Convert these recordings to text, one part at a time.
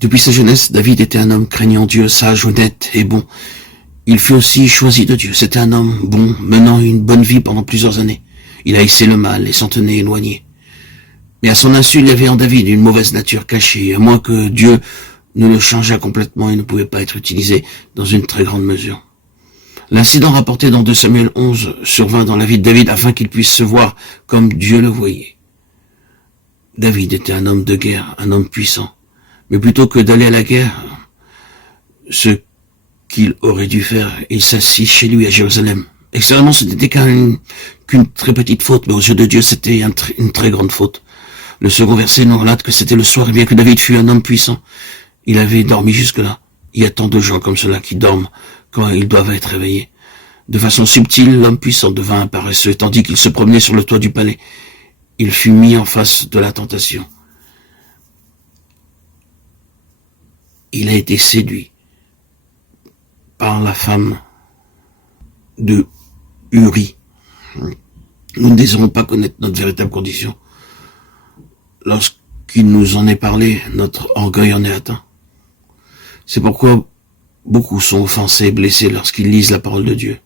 Depuis sa jeunesse, David était un homme craignant Dieu, sage, honnête et bon. Il fut aussi choisi de Dieu. C'était un homme bon, menant une bonne vie pendant plusieurs années. Il haïssait le mal et s'en tenait éloigné. Mais à son insu, il y avait en David une mauvaise nature cachée, à moins que Dieu ne le changeât complètement et ne pouvait pas être utilisé dans une très grande mesure. L'incident rapporté dans 2 Samuel 11 survint dans la vie de David afin qu'il puisse se voir comme Dieu le voyait. David était un homme de guerre, un homme puissant. Mais plutôt que d'aller à la guerre, ce qu'il aurait dû faire, il s'assit chez lui à Jérusalem. Extérieurement, ce n'était qu'une très petite faute, mais aux yeux de Dieu, c'était une très grande faute. Le second verset nous relate que c'était le soir, et bien que David fût un homme puissant, il avait dormi jusque-là. Il y a tant de gens comme cela qui dorment quand ils doivent être réveillés. De façon subtile, l'homme puissant devint un paresseux, tandis qu'il se promenait sur le toit du palais. Il fut mis en face de la tentation. Il a été séduit par la femme de Uri. Nous ne désirons pas connaître notre véritable condition. Lorsqu'il nous en est parlé, notre orgueil en est atteint. C'est pourquoi beaucoup sont offensés et blessés lorsqu'ils lisent la parole de Dieu.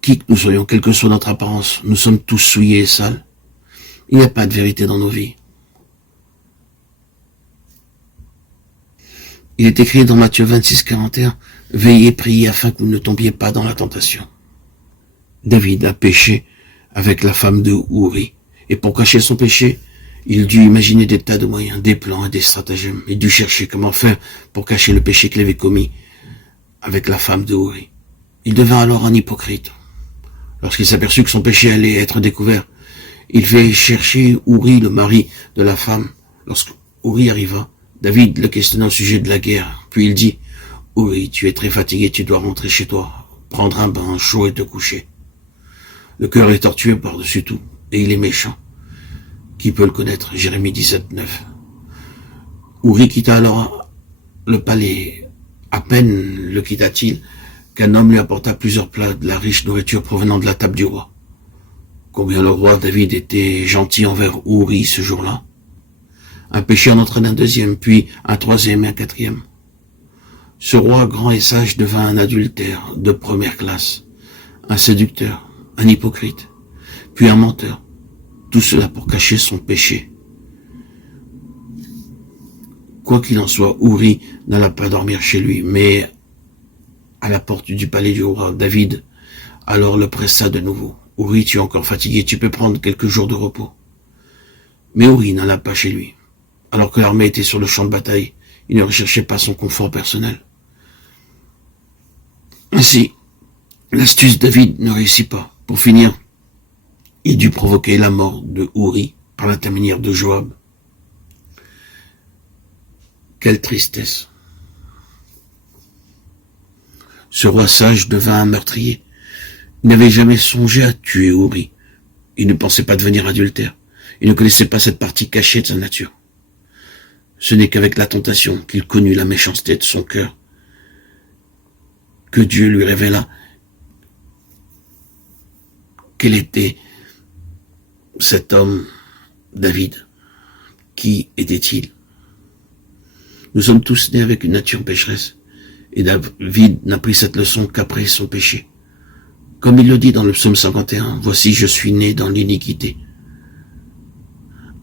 Qui que nous soyons, quelle que soit notre apparence, nous sommes tous souillés et sales. Il n'y a pas de vérité dans nos vies. Il est écrit dans Matthieu 26, 41, « Veillez, priez afin que vous ne tombiez pas dans la tentation. » David a péché avec la femme de Uri. Et pour cacher son péché, il dut imaginer des tas de moyens, des plans et des stratagèmes. Il dut chercher comment faire pour cacher le péché qu'il avait commis avec la femme de Uri. Il devint alors un hypocrite. Lorsqu'il s'aperçut que son péché allait être découvert, il fait chercher Uri, le mari de la femme. Lorsque Uri arriva, David le questionna au sujet de la guerre. Puis il dit, « Uri, tu es très fatigué, tu dois rentrer chez toi, prendre un bain chaud et te coucher. » Le cœur est tortueux par-dessus tout, et il est méchant. Qui peut le connaître? Jérémie 17, 9. Uri quitta alors le palais. À peine le quitta-t-il qu'un homme lui apporta plusieurs plats de la riche nourriture provenant de la table du roi. Combien le roi David était gentil envers Uri ce jour-là. Un péché en entraîne un deuxième, puis un troisième et un quatrième. Ce roi grand et sage devint un adultère de première classe, un séducteur, un hypocrite, puis un menteur. Tout cela pour cacher son péché. Quoi qu'il en soit, Uri n'alla pas dormir chez lui, mais à la porte du palais du roi. David alors le pressa de nouveau. « Uri, tu es encore fatigué, tu peux prendre quelques jours de repos. » Mais Uri n'alla pas chez lui. Alors que l'armée était sur le champ de bataille, il ne recherchait pas son confort personnel. Ainsi, l'astuce de David ne réussit pas. Pour finir, il dut provoquer la mort de Uri par l'intermédiaire de Joab. Quelle tristesse! Ce roi sage devint un meurtrier. Il n'avait jamais songé à tuer Uri. Il ne pensait pas devenir adultère. Il ne connaissait pas cette partie cachée de sa nature. Ce n'est qu'avec la tentation qu'il connut la méchanceté de son cœur, que Dieu lui révéla quel était cet homme, David. Qui était-il? Nous sommes tous nés avec une nature pécheresse, et David n'a pris cette leçon qu'après son péché. Comme il le dit dans le psaume 51, « Voici, je suis né dans l'iniquité. »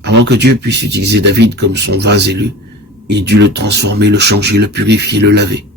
Avant que Dieu puisse utiliser David comme son vase élu, il dut le transformer, le changer, le purifier, le laver.